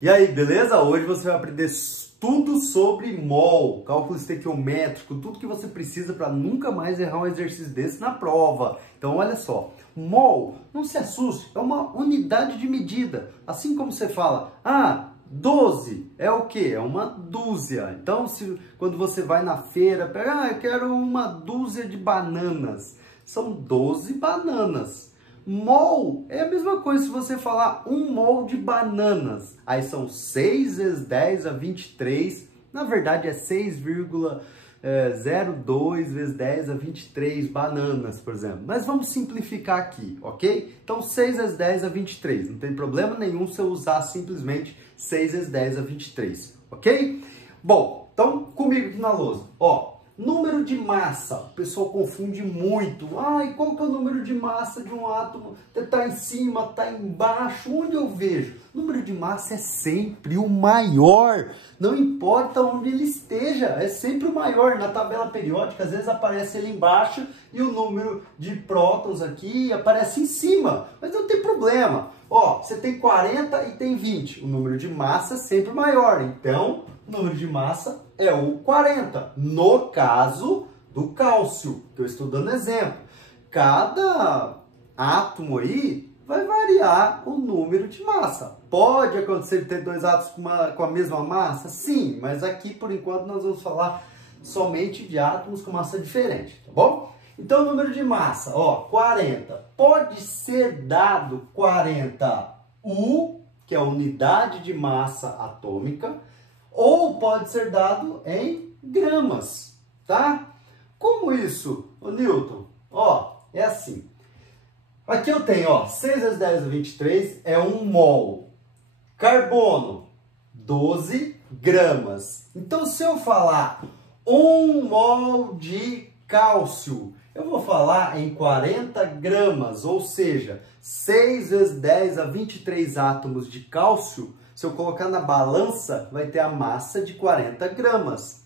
E aí, beleza? Hoje você vai aprender tudo sobre mol, cálculo estequiométrico, tudo que você precisa para nunca mais errar um exercício desse na prova. Então, olha só, mol, não se assuste, é uma unidade de medida. Assim como você fala, 12 é o quê? É uma dúzia. Então, quando você vai na feira, pega, eu quero uma dúzia de bananas. São 12 bananas. Mol é a mesma coisa se você falar 1 mol de bananas. Aí são 6 vezes 10 a 23. Na verdade é 6,02 vezes 10 a 23 bananas, por exemplo. Mas vamos simplificar aqui, ok? Então 6 vezes 10 a 23. Não tem problema nenhum se eu usar simplesmente 6 vezes 10 a 23, ok? Bom, então comigo aqui na lousa. Ó, número de massa, o pessoal confunde muito. E qual que é o número de massa de um átomo? Está em cima, está embaixo, onde eu vejo? O número de massa é sempre o maior, não importa onde ele esteja, é sempre o maior. Na tabela periódica, às vezes aparece ele embaixo e o número de prótons aqui aparece em cima, mas não tem problema. Ó, você tem 40 e tem 20, o número de massa é sempre maior, então o número de massa é o 40, no caso do cálcio, que eu estou dando exemplo. Cada átomo aí vai variar o número de massa. Pode acontecer de ter dois átomos com a mesma massa? Sim, mas aqui por enquanto nós vamos falar somente de átomos com massa diferente, tá bom? Então o número de massa, ó, 40, pode ser dado 40U, que é a unidade de massa atômica, ou pode ser dado em gramas, tá? Como isso, ô Newton? Ó, é assim. Aqui eu tenho, ó, 6 vezes 10 a 23 é 1 mol. Carbono, 12 gramas. Então, se eu falar 1 mol de cálcio, eu vou falar em 40 gramas, ou seja, 6 vezes 10 a 23 átomos de cálcio. Se eu colocar na balança, vai ter a massa de 40 gramas.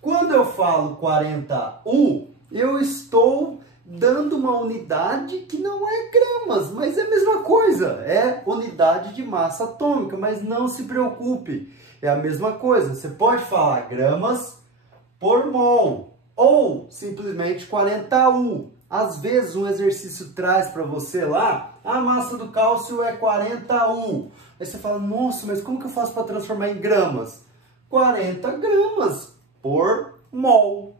Quando eu falo 40U, eu estou dando uma unidade que não é gramas, mas é a mesma coisa. É unidade de massa atômica, mas não se preocupe. É a mesma coisa. Você pode falar gramas por mol ou simplesmente 40U. Às vezes um exercício traz para você lá, a massa do cálcio é 40U. Aí você fala, nossa, mas como que eu faço para transformar em gramas? 40 gramas por mol.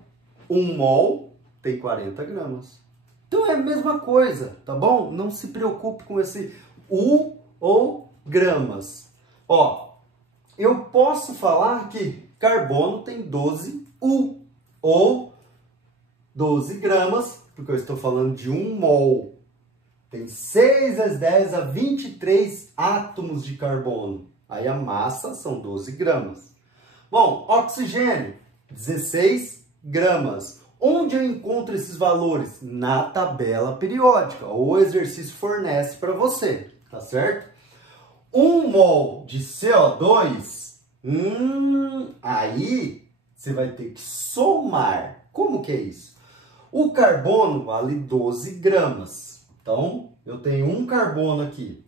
1 mol tem 40 gramas. Então é a mesma coisa, tá bom? Não se preocupe com esse U ou gramas. Ó, eu posso falar que carbono tem 12U ou 12 gramas, porque eu estou falando de 1 mol. Tem 6 vezes 10 a 23 átomos de carbono. Aí a massa são 12 gramas. Bom, oxigênio, 16 gramas. Onde eu encontro esses valores? Na tabela periódica. O exercício fornece para você, tá certo? 1 mol de CO2, aí você vai ter que somar. Como que é isso? O carbono vale 12 gramas. Então, eu tenho um carbono aqui.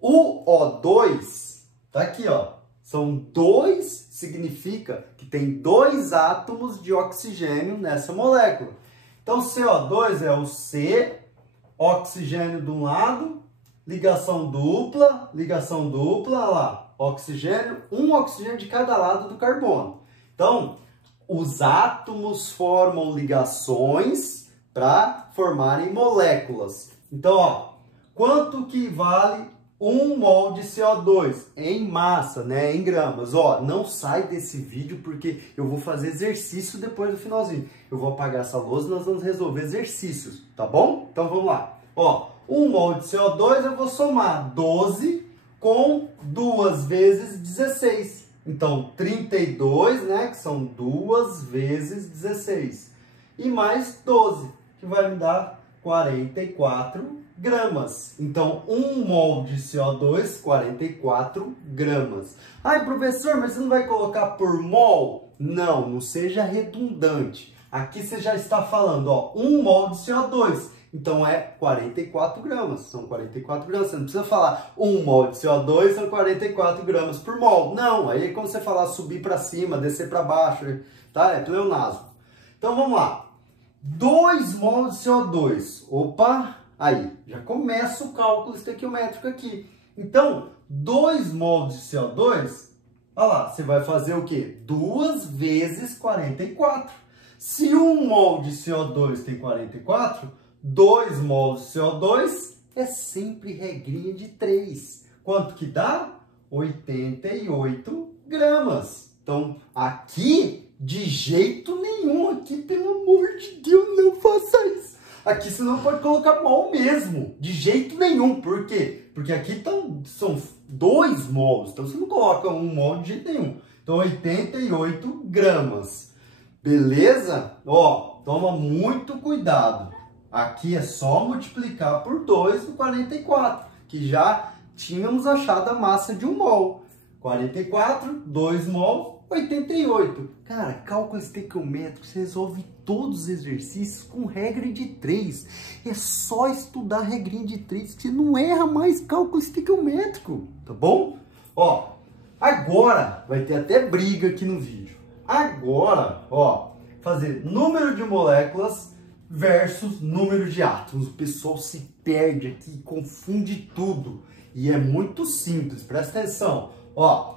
O O2, tá aqui, ó. São 2, significa que tem 2 átomos de oxigênio nessa molécula. Então, CO2 é o C, oxigênio de um lado, ligação dupla, lá, oxigênio, um oxigênio de cada lado do carbono. Então, os átomos formam ligações para formarem moléculas. Então, ó, quanto que vale 1 mol de CO2 em massa, né, em gramas? Ó, não sai desse vídeo porque eu vou fazer exercício depois do finalzinho. Eu vou apagar essa lousa e nós vamos resolver exercícios, tá bom? Então vamos lá. Ó, 1 mol de CO2 eu vou somar 12 com 2 vezes 16. Então 32, né, que são 2 vezes 16. E mais 12, que vai me dar 44 gramas. Então, 1 mol de CO2, 44 gramas. Ai, professor, mas você não vai colocar por mol? Não, não seja redundante. Aqui você já está falando, ó, 1 mol de CO2. então é 44 gramas. São 44 gramas. Você não precisa falar 1 mol de CO2 são 44 gramas por mol. Não, aí é quando você falar subir para cima, descer para baixo, tá? É pleonasmo. Então vamos lá. 2 mol de CO2. Opa, aí, já começa o cálculo estequiométrico aqui. Então, 2 mol de CO2, olha lá, você vai fazer o quê? 2 vezes 44. Se 1 mol de CO2 tem 44, 2 mols de CO2 é sempre regrinha de 3. Quanto que dá? 88 gramas. Então, aqui, de jeito nenhum, aqui, pelo amor de Deus, não faça isso. Aqui você não pode colocar mol mesmo, de jeito nenhum. Por quê? Porque aqui são 2 mols, então você não coloca 1 mol de jeito nenhum. Então, 88 gramas. Beleza? Ó, toma muito cuidado. Aqui é só multiplicar por 2 do 44, que já tínhamos achado a massa de 1 mol. 44, 2 mol, 88. Cara, cálculo estequiométrico, você resolve todos os exercícios com regra de 3. É só estudar a regrinha de 3 que você não erra mais cálculo estequiométrico, tá bom? Ó, agora vai ter até briga aqui no vídeo. Agora, ó, fazer número de moléculas versus número de átomos. O pessoal se perde aqui, confunde tudo. E é muito simples, presta atenção. Ó,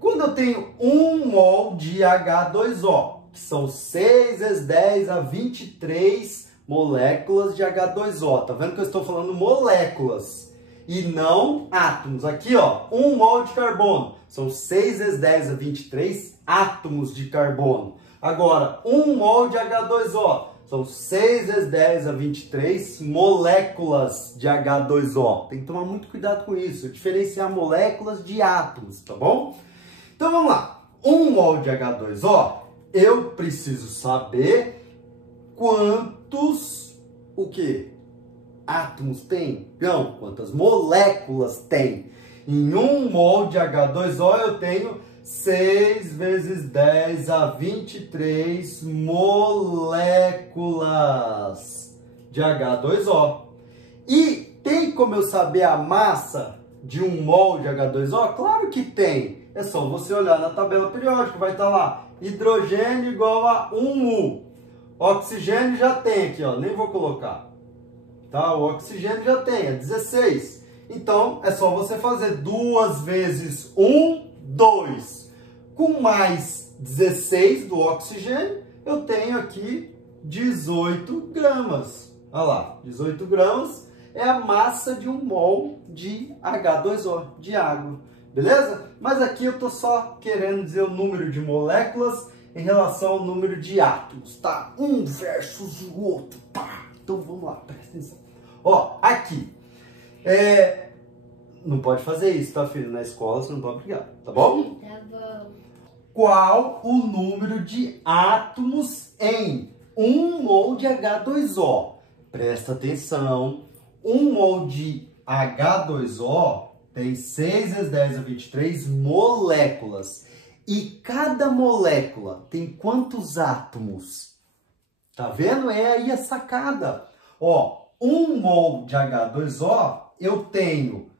quando eu tenho 1 mol de H2O, que são 6 vezes 10 a 23 moléculas de H2O. Tá vendo que eu estou falando moléculas e não átomos. Aqui, ó, 1 mol de carbono. São 6 vezes 10 a 23 átomos de carbono. Agora, 1 mol de H2O. São 6 vezes 10 a 23 moléculas de H2O. Tem que tomar muito cuidado com isso. Diferenciar moléculas de átomos, tá bom? Então vamos lá. 1 mol de H2O, eu preciso saber quantos, o quê? Átomos tem? Não, quantas moléculas tem? Em 1 mol de H2O eu tenho 6 vezes 10 a 23 moléculas de H2O. E tem como eu saber a massa de 1 mol de H2O? Claro que tem. É só você olhar na tabela periódica, vai estar lá. Hidrogênio igual a 1U. Oxigênio já tem aqui, ó, nem vou colocar. Tá? O oxigênio já tem, é 16. Então, é só você fazer 2 vezes 1, 2. Com mais 16 do oxigênio, eu tenho aqui 18 gramas. Olha lá, 18 gramas é a massa de 1 mol de H2O, de água. Beleza? Mas aqui eu estou só querendo dizer o número de moléculas em relação ao número de átomos, tá? Um versus o outro. Pá. Então vamos lá, presta atenção. Ó, aqui. Não pode fazer isso, tá, filho? Na escola você não pode brigar, tá bom? Tá bom. Qual o número de átomos em 1 mol de H2O? Presta atenção. 1 mol de H2O tem 6 vezes 10 a 23 moléculas. E cada molécula tem quantos átomos? Tá vendo? É aí a sacada. Ó, 1 mol de H2O, eu tenho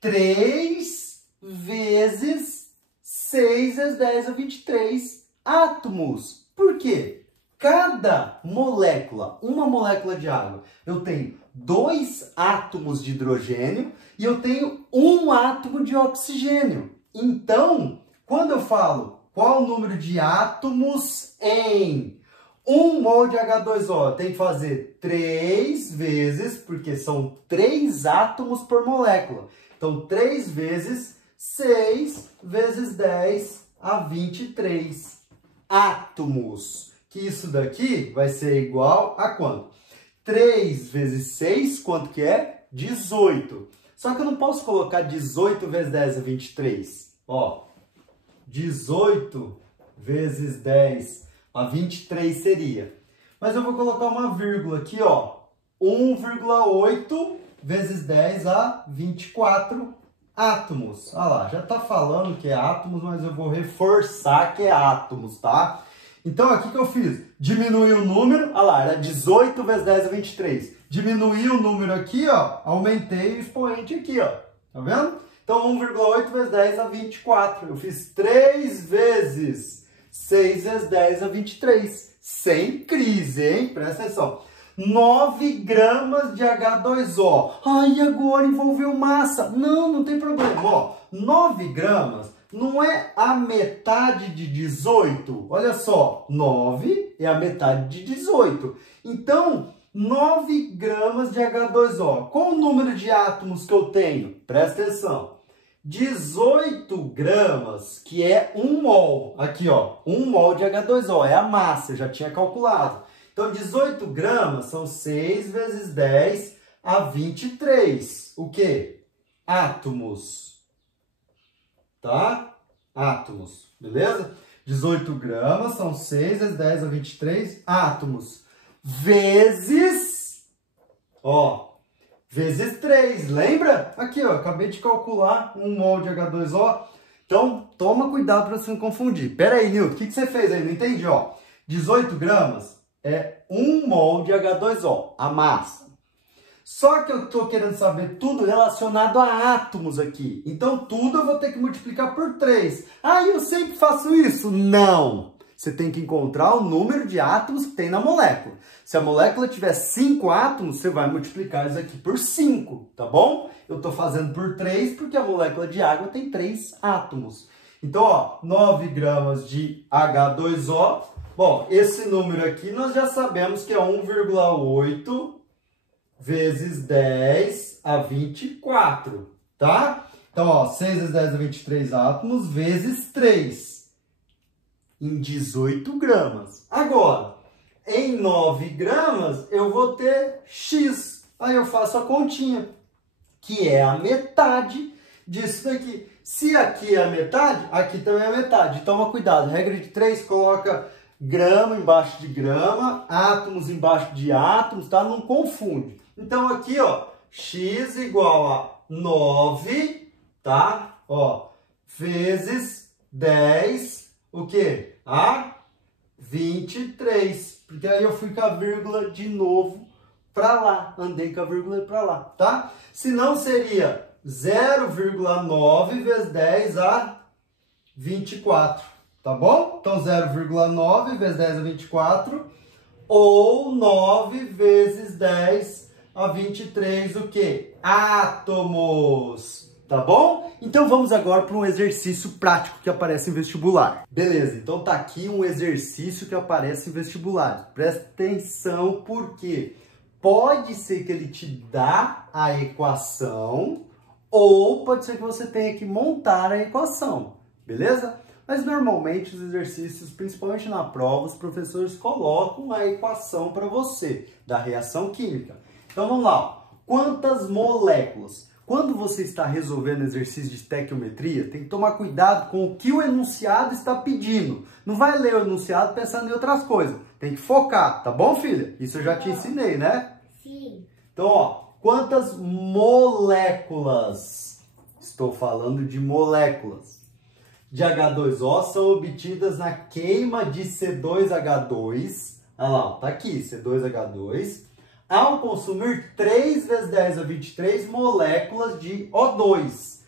3 vezes 6 vezes 10 a 23 átomos. Por quê? Cada molécula, uma molécula de água, eu tenho 2 átomos de hidrogênio e eu tenho 1 átomo de oxigênio. Então, quando eu falo qual o número de átomos em 1 mol de H2O, eu tenho que fazer 3 vezes, porque são 3 átomos por molécula. Então, 3 vezes 6 vezes 10 a 23 átomos. Que isso daqui vai ser igual a quanto? 3 vezes 6, quanto que é? 18. Só que eu não posso colocar 18 vezes 10 a 23. Ó, 18 vezes 10 a 23 seria. Mas eu vou colocar uma vírgula aqui, ó. 1,8 vezes 10 a 24 átomos. Olha lá, já tá falando que é átomos, mas eu vou reforçar que é átomos, tá? Então, aqui que eu fiz? Diminui o número, olha lá, era 18 vezes 10 a 23. Diminuí o número aqui, ó, aumentei o expoente aqui, ó. Tá vendo? Então, 1,8 vezes 10 a 24. Eu fiz 3 vezes 6 vezes 10 a 23. Sem crise, hein? Presta atenção. 9 gramas de H2O. Ai, agora envolveu massa. Não, não tem problema. Ó, 9 gramas não é a metade de 18. Olha só, 9 é a metade de 18. Então, 9 gramas de H2O. Qual o número de átomos que eu tenho? Presta atenção. 18 gramas, que é 1 mol. Aqui, ó, 1 mol de H2O. É a massa, eu já tinha calculado. Então, 18 gramas são 6 vezes 10 a 23. O quê? Átomos. Tá? Átomos. Beleza? 18 gramas são 6 vezes 10 a 23 átomos. Vezes, ó, vezes 3. Lembra? Aqui, ó, acabei de calcular 1 mol de H2O. Então, toma cuidado para você não confundir. Pera aí, Nilton, o que você fez aí? Não entendi, ó. 18 gramas é 1 mol de H2O, a massa. Só que eu estou querendo saber tudo relacionado a átomos aqui. Então, tudo eu vou ter que multiplicar por 3. Ah, eu sempre faço isso? Não! Você tem que encontrar o número de átomos que tem na molécula. Se a molécula tiver 5 átomos, você vai multiplicar isso aqui por 5, tá bom? Eu estou fazendo por 3 porque a molécula de água tem 3 átomos. Então, ó, 9 gramas de H2O. Bom, esse número aqui nós já sabemos que é 1,8 vezes 10 a 24, tá? Então, ó, 6 vezes 10 a 23 átomos vezes 3, em 18 gramas. Agora, em 9 gramas, eu vou ter X. Aí eu faço a continha, que é a metade disso daqui. Se aqui é a metade, aqui também é a metade. Toma cuidado, regra de 3, coloca grama embaixo de grama, átomos embaixo de átomos, tá? Não confunde. Então aqui, ó, X igual a 9, tá? Ó, vezes 10, o quê? A 23. Porque aí eu fui com a vírgula de novo para lá. Andei com a vírgula para lá, tá? Se não seria 0,9 vezes 10 a 24. Tá bom? Então, 0,9 vezes 10 a 24, ou 9 vezes 10 a 23, o quê? Átomos. Tá bom? Então, vamos agora para um exercício prático que aparece em vestibular. Beleza, então tá aqui um exercício que aparece em vestibular. Presta atenção, porque pode ser que ele te dá a equação, ou pode ser que você tenha que montar a equação. Beleza? Mas normalmente os exercícios, principalmente na prova, os professores colocam a equação para você, da reação química. Então vamos lá. Quantas moléculas? Quando você está resolvendo exercício de estequiometria, tem que tomar cuidado com o que o enunciado está pedindo. Não vai ler o enunciado pensando em outras coisas. Tem que focar, tá bom, filha? Isso eu já te ensinei, né? Sim. Então, ó, quantas moléculas? Estou falando de moléculas de H2O são obtidas na queima de C2H2, olha lá, tá aqui, C2H2, ao consumir 3 vezes 10 a 23 moléculas de O2.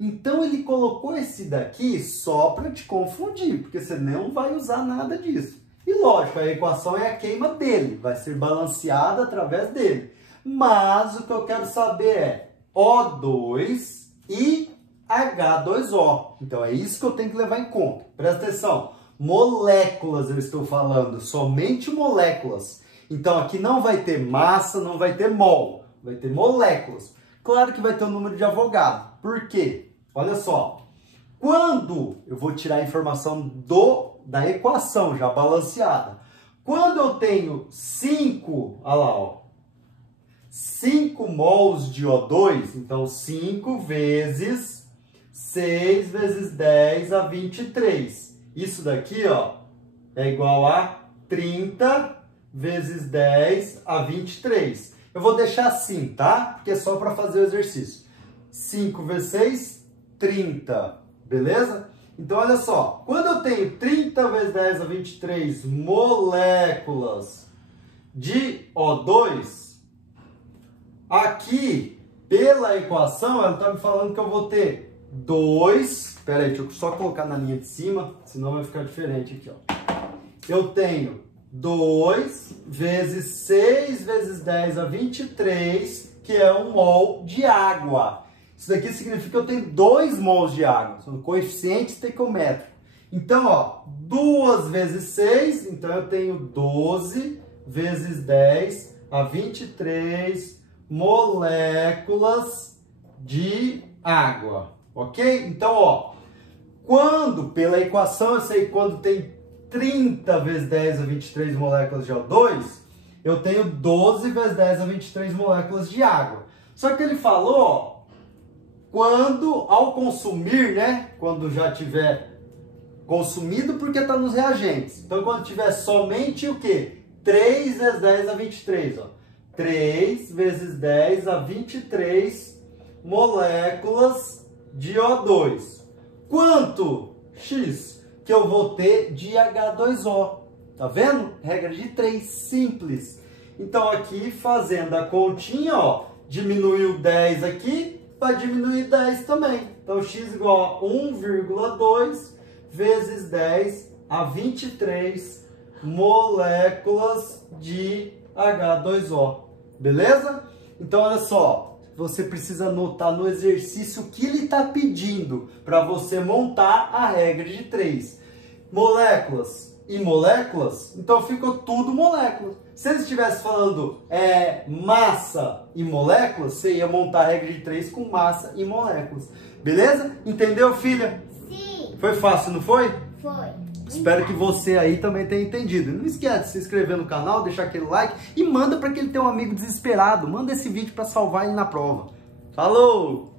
Então, ele colocou esse daqui só para te confundir, porque você não vai usar nada disso. E lógico, a equação é a queima dele, vai ser balanceada através dele. Mas o que eu quero saber é O2 e H2O. Então é isso que eu tenho que levar em conta. Presta atenção. Moléculas eu estou falando, somente moléculas. Então aqui não vai ter massa, não vai ter mol. Vai ter moléculas. Claro que vai ter o número de Avogadro. Por quê? Olha só. Quando eu vou tirar a informação da equação já balanceada. Quando eu tenho 5, olha lá, ó, 5 mols de O2, então 5 vezes 6 vezes 10 a 23. Isso daqui, ó, é igual a 30 vezes 10 a 23. Eu vou deixar assim, tá? Porque é só para fazer o exercício. 5 vezes 6, 30. Beleza? Então, olha só. Quando eu tenho 30 vezes 10 a 23 moléculas de O2, aqui, pela equação, ela está me falando que eu vou ter 2... Espera aí, deixa eu só colocar na linha de cima, senão vai ficar diferente aqui, ó. Eu tenho 2 vezes 6 vezes 10 a 23, que é 1 mol de água. Isso daqui significa que eu tenho 2 mols de água, são coeficientes estequiométricos. Então, ó, 2 vezes 6, então eu tenho 12 vezes 10 a 23 moléculas de água, ok? Então, ó, quando, pela equação, eu sei que quando tem 30 vezes 10 a 23 moléculas de O2, eu tenho 12 vezes 10 a 23 moléculas de água. Só que ele falou, ó, quando, ao consumir, né, quando já tiver consumido, porque está nos reagentes. Então, quando tiver somente o quê? 3 vezes 10 a 23, ó. 3 vezes 10 a 23 moléculas de O2. Quanto? X que eu vou ter de H2O. Tá vendo? Regra de 3, simples. Então, aqui, fazendo a continha, ó, diminuiu 10 aqui, vai diminuir 10 também. Então, x igual a 1,2 vezes 10 a 23 moléculas de H2O. Beleza? Então, olha só. Você precisa anotar no exercício o que ele está pedindo para você montar a regra de 3. Moléculas e moléculas, então ficou tudo moléculas. Se ele estivesse falando massa e moléculas, você ia montar a regra de 3 com massa e moléculas. Beleza? Entendeu, filha? Sim. Foi fácil, não foi? Foi. Espero que você aí também tenha entendido. Não esquece de se inscrever no canal, deixar aquele like e manda para aquele teu amigo desesperado. Manda esse vídeo para salvar ele na prova. Falou!